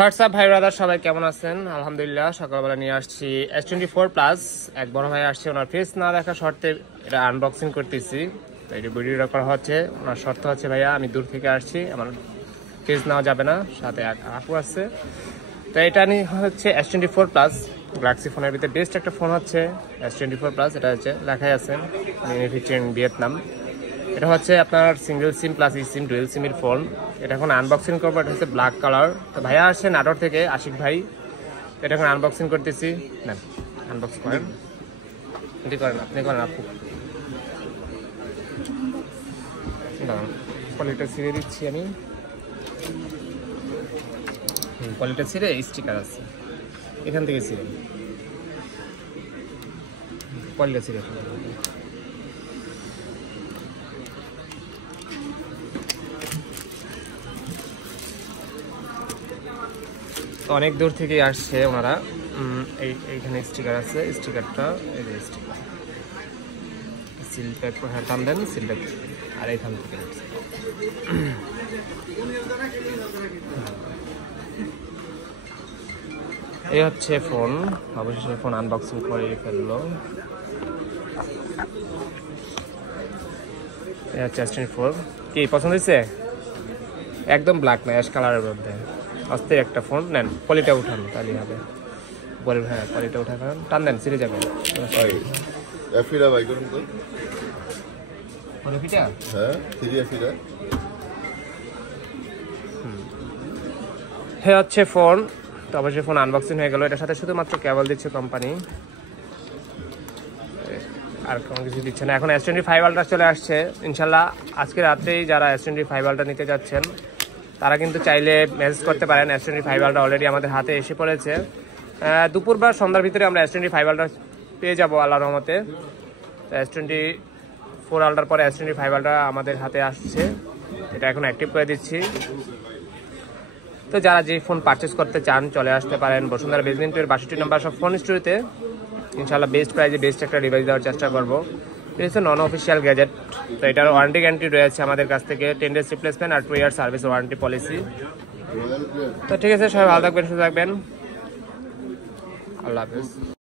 WhatsApp ভাই brother সবাই কেমন আছেন? আলহামদুলিল্লাহ। সকালবেলা নিয়ে আসছি S24 প্লাস। এক বড় ভাই আসছে, ওনার ফেস না দেখা শর্তে এটা আনবক্সিং করতেছি। তো এটা ভিডিওটা করা হচ্ছে, ওনার শর্ত হচ্ছে ভাইয়া আমি দূর থেকে আসছি, আমার ফেস নেওয়া যাবে না, সাথে এক আপু আছে। তো এটা নিয়ে হচ্ছে S24 প্লাস গ্যালাক্সি ফোনের ভিতরে বেস্ট একটা ফোন হচ্ছে S24 প্লাস। এটা হচ্ছে লেখাই আছে ম্যানুফ্যাকচারিং ভিয়েতনাম। এটা হচ্ছে আপনার সিঙ্গেল সিম প্লাস ই সিম ডুয়েল সিমের ফোন। এটা এখন আনবক্সিং করবো। এটা হচ্ছে ব্ল্যাক কালার। তো ভাইয়া আসছে নাটোর থেকে, আশিক ভাই। এটা এখন আনবক্সিং করতেছি। না আনবক্স করেন, এটি করেন, আপনি করেন আপু। কোয়ালিটা ছিঁড়ে দিচ্ছি আমি। কোয়ালিটা ছিঁড়ে স্টিকার আছে, এখান থেকে ছিঁড়ে কোয়ালিটা ছিঁড়ে। অনেক দূর থেকে আসছে ওনারা। এইখানে স্টিকার আছে, স্টিকারটা এই যে স্টিকার সিল প্যাক করে টান দেন, সিল প্যাক। আর এইখান থেকে এই হচ্ছে ফোন। অবশেষে ফোন আনবক্সিং করে ফেললো। এই হচ্ছে S24। কি পছন্দ হয়েছে? একদম ব্ল্যাক না, অ্যাশ কালারের মধ্যে অস্থির একটা ফোন। নেন, কোয়ালিটা উঠান, তাহলেই হবে। বলেন হ্যাঁ, কোয়ালিটা উঠা ফেলেন, টান দেন, সিরে যাবে। হ্যাঁ হচ্ছে ফোন। তো অবশ্যই ফোন আনবক্সিং হয়ে গেল। এটার সাথে শুধুমাত্র কেবল দিচ্ছে কোম্পানি, আর কোনো কিছু দিচ্ছে না। এখন S25 আলট্রা চলে আসছে ইনশাল্লাহ। আজকে রাত্রেই যারা S25 আলট্রা নিতে যাচ্ছেন তারা কিন্তু চাইলে মেসেজ করতে পারেন। S25 আলট্রা অলরেডি আমাদের হাতে এসে পড়েছে। দুপুর বা সন্ধ্যার ভিতরে আমরা S25 আলট্রা পেয়ে যাবো আল্লাহর রহমতে। তো S24 আলট্রার পরে S25 আলট্রা আমাদের হাতে আসছে। এটা এখন অ্যাক্টিভ করে দিচ্ছি। তো যারা যে ফোন পারচেস করতে চান চলে আসতে পারেন বসুন্ধরা বেসমেন্ট 62 নম্বর সব ফোন স্টোরিতে। ইনশাল্লাহ বেস্ট প্রাইজে বেস্ট একটা ডিভাইস দেওয়ার চেষ্টা করবো। এটা হচ্ছে নন অফিসিয়াল গ্যাজেট। তো এটার ওয়ারেন্টি গ্যারান্টি রয়েছে আমাদের কাছ থেকে 10 days রিপ্লেসমেন্ট আর 2 years সার্ভিস ওয়ারেন্টি পলিসি। তো ঠিক আছে, সবাই ভালো থাকবেন, সুস্থ থাকবেন, আল্লাহ হাফেজ।